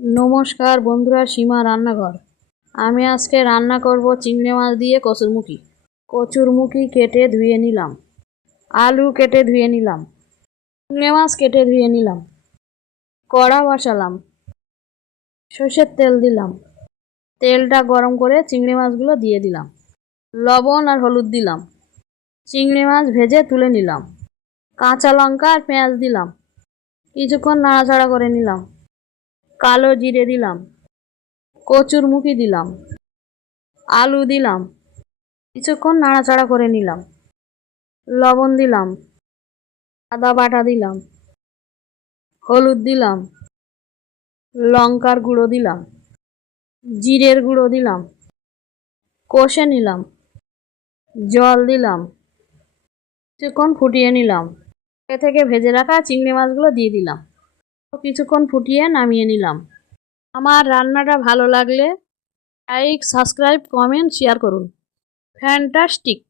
নমস্কার বন্ধুরা, সীমা রান্নাঘর। আমি আজকে রান্না করব চিংড়ি মাছ দিয়ে কচুরমুখী। কচুরমুখী কেটে ধুয়ে নিলাম, আলু কেটে ধুয়ে নিলাম, চিংড়ি মাছ কেটে ধুয়ে নিলাম। কড়া বসালাম, সর্ষের তেল দিলাম, তেলটা গরম করে চিংড়ি মাছগুলো দিয়ে দিলাম, লবণ আর হলুদ দিলাম। চিংড়ি মাছ ভেজে তুলে নিলাম, কাঁচা লঙ্কা আর পেঁয়াজ দিলাম, কিছুক্ষণ নাড়াচাড়া করে নিলাম। কালো জিরে দিলাম, কচুরমুখী দিলাম, আলু দিলাম, কিছুক্ষণ নাড়াচাড়া করে নিলাম। লবণ দিলাম, আদা বাটা দিলাম, হলুদ দিলাম, লঙ্কার গুঁড়ো দিলাম, জিরের গুঁড়ো দিলাম, কষে নিলাম, জল দিলাম, কিছুক্ষণ ফুটিয়ে নিলাম। আগে থেকে ভেজে রাখা চিংড়ি মাছগুলো দিয়ে দিলাম, কিছুক্ষণ ফুটিয়ে নামিয়ে নিলাম। আমার রান্নাটা ভালো লাগলে লাইক, সাবস্ক্রাইব, কমেন্ট, শেয়ার করুন। ফ্যান্টাস্টিক।